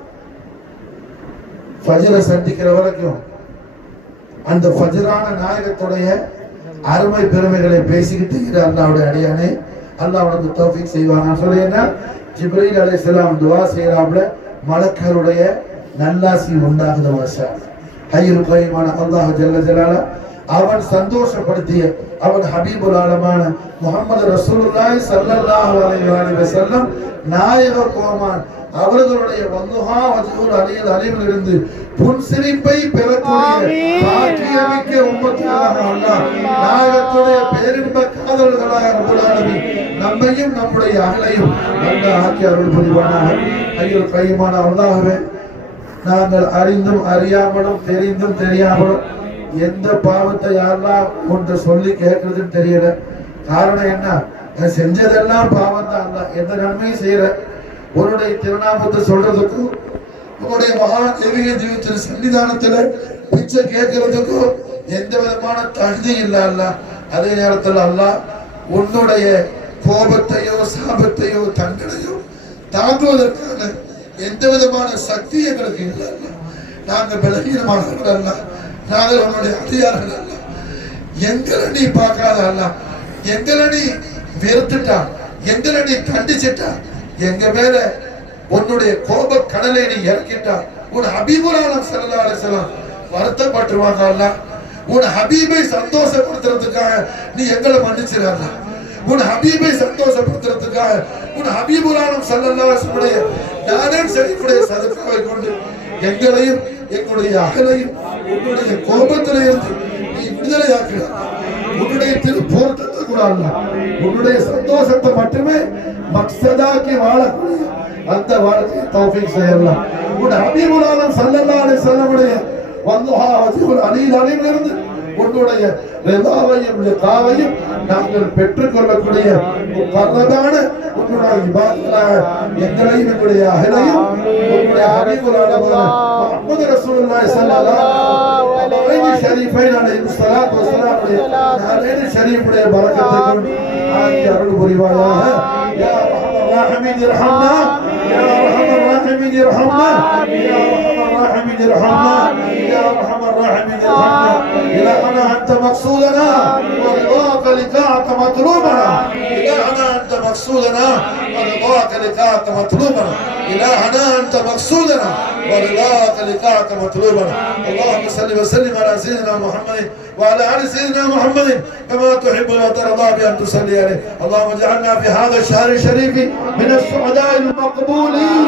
ஃபஜ்ரை சந்திக்கிற வரைக்கும் அந்த ஃபஜ்ரான நாயகத்துடைய அருமை பெருமைகளை பேசிக்கிட்டு இரு அல்லாஹ்வுடைய அடியானே, அல்லாஹ் உனக்கு தௌஃபீக் செய்வானா சொல்லி என்ன ஜிப்ரீல் அலைஹிஸ்ஸலாம் துஆ செய்யறாப்ல, மலக்குகளுடைய நல்லாசி உண்டாகுது மாஷா. ஹய்யுல் கய்யூமான அல்லாஹ் ஜல்ல ஜலாலா அவன் சந்தோஷப்படுத்திய அவன் ஹபீபுல் ஆலமான முஹம்மது ரசூலுல்லாஹி ஸல்லல்லாஹு அலைஹி வஸல்லம் நாயக கோமான் அவர்களுடைய வல்லுஹா வஜ்ஹுல் அலியில் அலிமிலிருந்து புன்சிரிப்பை பெறக்கூடிய பாக்கியமிக்க உம்மத்தாக அல்லாஹ் நாயகத்துடைய நம்மையும் நம்முடைய அகலையும் நல்ல ஆக்கி அருள் புரிவானாக. ஐயர் கையுமான அல்லாஹ்வே, நாங்கள் அறிந்தும் அறியாமலும் தெரிந்தும் தெரியாமலும் எந்த பாவத்தை யாரெல்லாம் ஒன்று சொல்லி கேட்கறதுன்னு தெரியல. காரணம் என்ன? செஞ்சதெல்லாம் பாவம் தான். எந்த நன்மையும் செய்யற உன்னுடைய திருநாமத்தை சொல்றதுக்கும் உன்னுடைய மகா தெய்வீக ஜீவத்தின் சன்னிதானத்துல பிச்சை கேட்கறதுக்கும் எந்த விதமான தகுதி இல்ல. அதே நேரத்தில் அல்லாஹ் உன்னுடைய கோபத்தையோ சாபத்தையோ தண்டனையோ தாங்குவதற்கான எந்த விதமான சக்தி எங்களுக்கு இல்லை. நாங்க பலகீனமானவர்கள் அல்ல, நாங்கள் உன்னுடைய அதிகாரிகள் அல்ல. எங்களை நீ பார்க்காத அல்ல, எங்களை நீ வெறுத்துட்டா, எங்களை நீ கண்டிச்சிட்டா, எங்க மேல உன்னுடைய கோப கடலை நீ இறக்கிட்டா, உன் ஹபீபுல் ஆலம் ஸல்லல்லாஹு அலைஹி வஸல்லம் வருத்தப்பட்டுருவாங்க அல்ல. உன் ஹபீபை சந்தோஷப்படுத்துறதுக்காக நீ எங்களை மன்னிச்சிடல. உன் ஹபீபை சந்தோஷப்படுத்துறதுக்காக உன் ஹபீபுல் ஆலம் ஸல்லல்லாஹு அலைஹி வஸல்லம் நானன் ஷரீஃபுடைய சதகாவை கொண்டு எங்களையும் எங்களுடைய அகலையும் உன்னுடைய கோபத்திலிருந்து நீ விடுதலையாக்கிறார். உன்னுடைய திருப்போர்த்தத்தை கூட அல்ல, உன்னுடைய சந்தோஷத்தை மட்டுமே மக்சதாக்கி வாழக்கூடிய அந்த வாழ்க்கையை தௌஃபீக் செய்யலாம். உன் ஹபீபுல் ஆலம் ஸல்லல்லாஹு அலைஹி வஸல்லம் வல்லுஹா வஜ்ஹுல் அலீல் அலிமிலிருந்து உன்னுடைய ரிதாவையும் லிகாவையும் நாங்கள் பெற்றுக்கொள்ளக்கூடிய முகர்ரதான உன்னுடைய இபாதத்தாக எங்களையும் எங்களுடைய அஹலையும் உன்னுடைய ஹபீபுல் ஆலம் முஹம்மது ரசூலுல்லாஹி ஸல்லல்லாஹு அலைஹி ஷரீஃபைன் அலைஹி ஸலாத்து வஸலாம் நாலேன ஷரீஃபுடைய பரக்கத்தை கொண்டு ஆக்கி அருள் புரிவாயாக. யா அர்ஹமர் ராஹிமீன் இர்ஹம்னா, யா அர்ஹமர் ராஹிமீன் இர்ஹம்னா, யா அர்ஹமர் ராஹிமீன் இர்ஹம்னா, யா அர்ஹமர் ராஹிமீன் இர்ஹம்னா. إلهنا أنت مقصودنا ورضاك لقاءك مطلوبنا. إلهنا أنت مقصودنا ورضاك لقاءك مطلوبنا. إلهنا أنت مقصودنا ورضاك لقاءك مطلوبنا. اللهم صل وسلم على سيدنا محمد وعلى آل سيدنا محمد كما تحب وترضى بأن تصلي عليه. اللهم اجعلنا في هذا الشهر الشريف من السعداء المقبولين،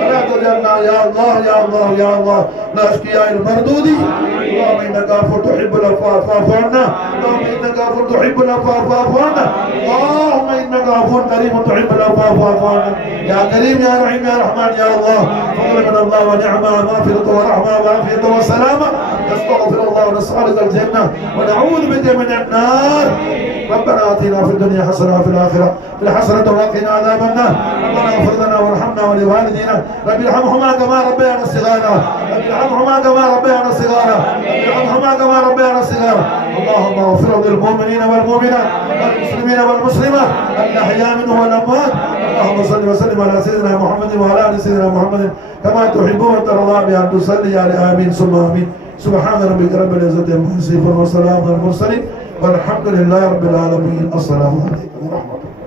ولا تجعلنا يا الله يا الله يا الله من الأشقياء المردودين. اللهم إنك عفو تحب العفو فاعف عنا. اللهم إنك عفو تحب العفو فاعف عنا. اللهم إنك عفو كريم تحب العفو فاعف عنا. يا كريم يا رحيم يا رحمن يا الله، فضل من الله ونعمة ومغفرة ورحمة وعافية وسلامة. نستغفر الله ونسألك الجنة ونعوذ بك من النار. ربنا آتنا في الدنيا حسنة وفي الآخرة حسنة وقنا عذاب النار. ربنا اغفر لنا وارحمنا ولوالدينا، رب ارحمهما كما ربيانا صغارا، رب ارحمهما كما ربيانا صغارا، رب ارحمهما كما ربيانا صغارا. اللهم اغفر للمؤمنين والمؤمنات والمسلمين والمسلمات الأحياء منهم والأموات. اللهم صل وسلم على سيدنا محمد وعلى آل سيدنا محمد كما تحب وترضى بأن تصلي على آمين ثم آمين. سبحان ربك رب العزة عما يصفون وسلام على المرسلين والحمد لله رب العالمين. السلام عليكم ورحمة الله.